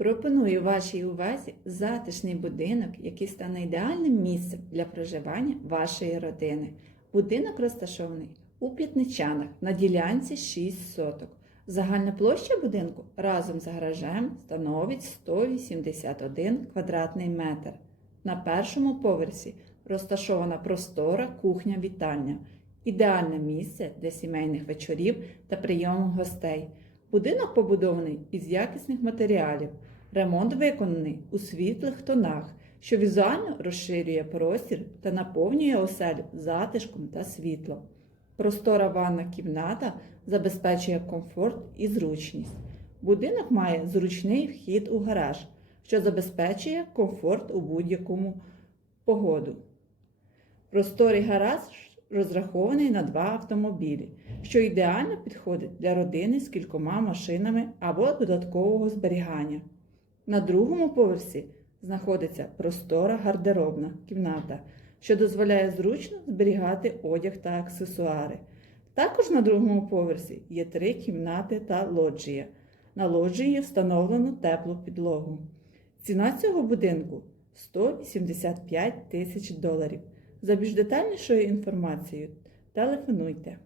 Пропоную вашій увазі затишний будинок, який стане ідеальним місцем для проживання вашої родини. Будинок розташований у П'ятничанах на ділянці 6 соток. Загальна площа будинку разом з гаражем становить 181 квадратний метр. На першому поверсі розташована простора кухня-вітальня, ідеальне місце для сімейних вечорів та прийому гостей. Будинок побудований із якісних матеріалів. Ремонт виконаний у світлих тонах, що візуально розширює простір та наповнює оселю затишком та світлом. Простора ванна кімната забезпечує комфорт і зручність. Будинок має зручний вхід у гараж, що забезпечує комфорт у будь-якому погоду. Просторий гараж розрахований на два автомобілі, що ідеально підходить для родини з кількома машинами або додаткового зберігання. На другому поверсі знаходиться простора гардеробна кімната, що дозволяє зручно зберігати одяг та аксесуари. Також на другому поверсі є три кімнати та лоджія. На лоджії встановлено теплу підлогу. Ціна цього будинку 185 тисяч доларів. За більш детальнішою інформацією телефонуйте.